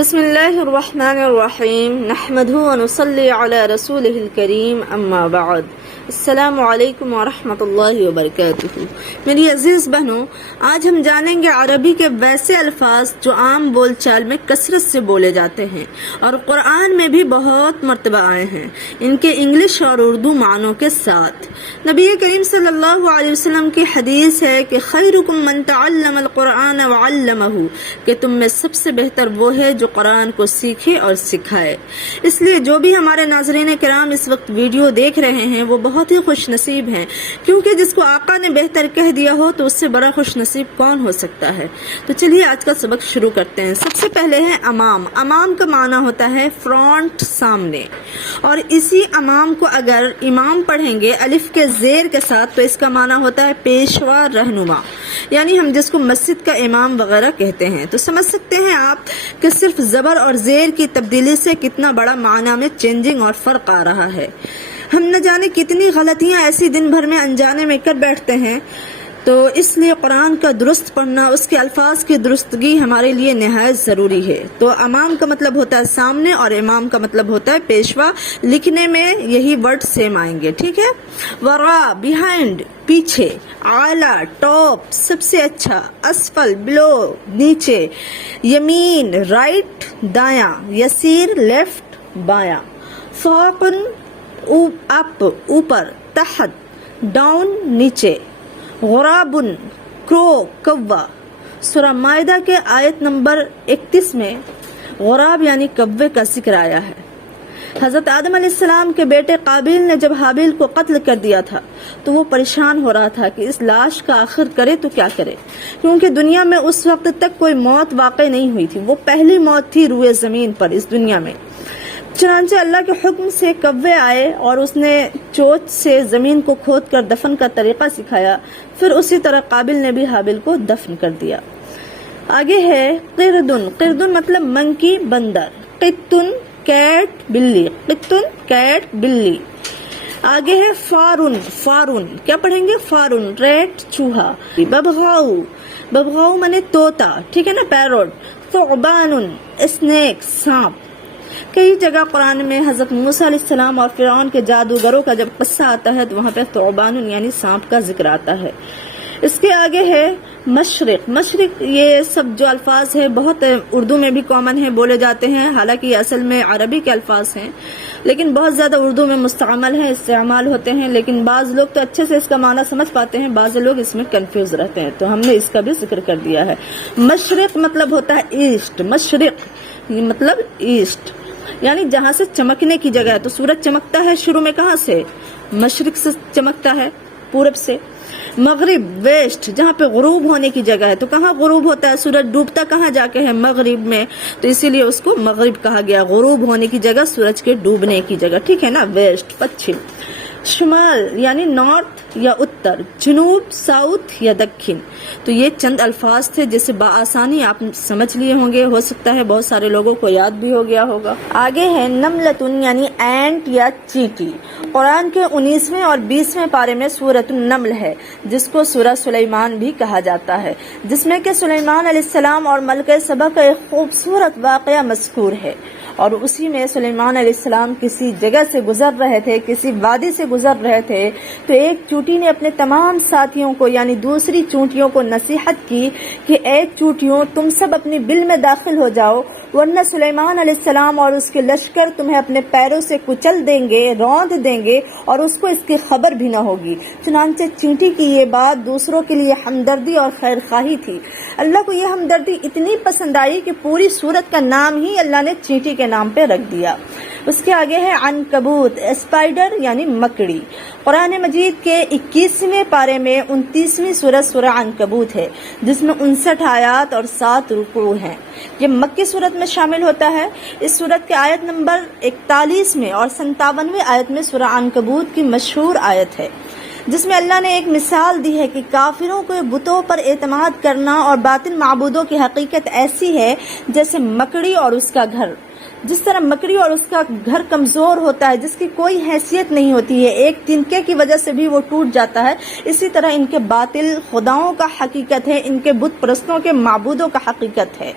بسم اللہ الرحمن الرحیم نحمدہ ونصلی علی رسولہ الکریم اما بعد السلام علیکم ورحمۃ اللہ وبرکاتہ۔ میری عزیز بہنوں، آج ہم جانیں گے عربی کے ویسے الفاظ جو عام بول چال میں کثرت سے بولے جاتے ہیں اور قرآن میں بھی بہت مرتبہ آئے ہیں، ان کے انگلش اور اردو معنوں کے ساتھ۔ نبی کریم صلی اللہ علیہ وسلم کی حدیث ہے کہ خیرکم من تعلم القرآن وعلمہ، کہ تم میں سب سے بہتر وہ ہے جو قرآن کو سیکھے اور سکھائے۔ اس لیے جو بھی ہمارے ناظرین کرام اس وقت ویڈیو دیکھ رہے ہیں وہ بہت ہی خوش نصیب ہیں، کیونکہ جس کو آقا نے بہتر کہہ دیا ہو تو اس سے بڑا خوش نصیب کون ہو سکتا ہے۔ تو چلیے آج کا سبق شروع کرتے ہیں۔ سب سے پہلے ہے امام۔ امام کا معنی ہوتا ہے فرنٹ، سامنے، اور اسی امام کو اگر امام پڑھیں گے الف کے زیر کے ساتھ تو اس کا معنی ہوتا ہے پیشوا، رہنما، یعنی ہم جس کو مسجد کا امام وغیرہ کہتے ہیں۔ تو سمجھ سکتے ہیں آپ کہ صرف زبر اور زیر کی تبدیلی سے کتنا بڑا معنی میں چینجنگ اور فرق آ رہا ہے۔ ہم نہ جانے کتنی غلطیاں ایسی دن بھر میں انجانے میں کر بیٹھتے ہیں، تو اس لیے قرآن کا درست پڑھنا، اس کے الفاظ کی درستگی ہمارے لیے نہایت ضروری ہے۔ تو امام کا مطلب ہوتا ہے سامنے اور امام کا مطلب ہوتا ہے پیشوا۔ لکھنے میں یہی ورڈ سیم آئیں گے، ٹھیک ہے۔ ورا، بیہائنڈ، پیچھے۔ اعلیٰ، ٹاپ، سب سے اچھا۔ اسفل، بلو، نیچے۔ یمین، رائٹ، دایاں۔ یسیر، لیفٹ، بایاں۔ فوقن، اپ، اوپر۔ تحت، ڈاؤن، نیچے۔ غرابن، کرو، کوا۔ سورہ مائدہ کے آیت نمبر 31 میں غراب یعنی کوے کا ذکر آیا ہے۔ حضرت آدم علیہ السلام کے بیٹے قابیل نے جب حابیل کو قتل کر دیا تھا تو وہ پریشان ہو رہا تھا کہ اس لاش کا آخر کرے تو کیا کرے، کیونکہ دنیا میں اس وقت تک کوئی موت واقع نہیں ہوئی تھی، وہ پہلی موت تھی روئے زمین پر اس دنیا میں۔ چنانچہ اللہ کے حکم سے کوے آئے اور اس نے چوٹ سے زمین کو کھود کر دفن کا طریقہ سکھایا، پھر اسی طرح قابل نے بھی حابل کو دفن کر دیا۔ آگے ہے قردن۔ قردن مطلب منکی، بندر۔ قطن، کیٹ، بلی۔ قطن، کیٹ، بلی۔ آگے ہے فارن۔ فارن کیا پڑھیں گے؟ فارن، ریٹ، چوہا۔ ببغاؤ۔ ببغاؤ مانے طوطا، ٹھیک ہے نا، پیروٹ۔ ثعبان، اسنیک، سانپ۔ کئی جگہ قرآن میں حضرت موسیٰ علیہ السلام اور فرعون کے جادوگروں کا جب قصہ آتا ہے تو وہاں پہ ثعبان یعنی سانپ کا ذکر آتا ہے۔ اس کے آگے ہے مشرق۔ مشرق، یہ سب جو الفاظ ہے بہت اردو میں بھی کامن ہے، بولے جاتے ہیں، حالانکہ یہ اصل میں عربی کے الفاظ ہیں لیکن بہت زیادہ اردو میں مستعمل ہیں، استعمال ہوتے ہیں، لیکن بعض لوگ تو اچھے سے اس کا معنی سمجھ پاتے ہیں، بعض لوگ اس میں کنفیوز رہتے ہیں، تو ہم نے اس کا بھی ذکر کر دیا ہے۔ مشرق مطلب ہوتا ہے ایسٹ۔ مشرق یہ مطلب ایسٹ، یعنی جہاں سے چمکنے کی جگہ ہے۔ تو سورج چمکتا ہے شروع میں کہاں سے؟ مشرق سے چمکتا ہے، پورب سے۔ مغرب، ویسٹ، جہاں پہ غروب ہونے کی جگہ ہے۔ تو کہاں غروب ہوتا ہے؟ سورج ڈوبتا کہاں جا کے ہے؟ مغرب میں، تو اسی لیے اس کو مغرب کہا گیا، غروب ہونے کی جگہ، سورج کے ڈوبنے کی جگہ، ٹھیک ہے نا۔ ویسٹ، پچھم۔ شمال یعنی نارتھ یا اتر۔ جنوب، ساؤتھ یا دکن۔ تو یہ چند الفاظ تھے جسے بآسانی آپ سمجھ لیے ہوں گے، ہو سکتا ہے بہت سارے لوگوں کو یاد بھی ہو گیا ہوگا۔ آگے ہے نملتن یعنی اینٹ یا چیٹی۔ قرآن کے 19ویں اور 20ویں پارے میں سورۃ النمل ہے، جس کو سورہ سلیمان بھی کہا جاتا ہے، جس میں کہ سلیمان علیہ السلام اور ملکہ سبا کا ایک خوبصورت واقعہ مذکور ہے، اور اسی میں سلیمان علیہ السلام کسی جگہ سے گزر رہے تھے، کسی وادی سے گزر رہے تھے، تو ایک چونٹی نے اپنے تمام ساتھیوں کو یعنی دوسری چونٹیوں کو نصیحت کی کہ اے چونٹیوں، تم سب اپنی بل میں داخل ہو جاؤ، ورنہ سلیمان علیہ السلام اور اس کے لشکر تمہیں اپنے پیروں سے کچل دیں گے، روند دیں گے، اور اس کو اس کی خبر بھی نہ ہوگی۔ چنانچہ چینٹی کی یہ بات دوسروں کے لیے ہمدردی اور خیر خواہی تھی۔ اللہ کو یہ ہمدردی اتنی پسند آئی کہ پوری سورت کا نام ہی اللہ نے چینٹی کے نام پہ رکھ دیا۔ اس کے آگے ہے عنکبوت، اسپائڈر یعنی مکڑی۔ قرآن مجید کے 21ویں پارے میں 29ویں سورہ عنکبوت ہے، جس میں 59 آیات اور 7 رکوع ہیں۔ یہ مکی سورت میں شامل ہوتا ہے۔ اس سورت کے آیت نمبر 41 میں اور 57ویں آیت میں سورہ عنکبوت کی مشہور آیت ہے، جس میں اللہ نے ایک مثال دی ہے کہ کافروں کو بتوں پر اعتماد کرنا اور باطل معبودوں کی حقیقت ایسی ہے جیسے مکڑی اور اس کا گھر۔ جس طرح مکڑی اور اس کا گھر کمزور ہوتا ہے، جس کی کوئی حیثیت نہیں ہوتی ہے، ایک تنکے کی وجہ سے بھی وہ ٹوٹ جاتا ہے، اسی طرح ان کے باطل خداؤں کا حقیقت ہے، ان کے بت پرستوں کے معبودوں کا حقیقت ہے۔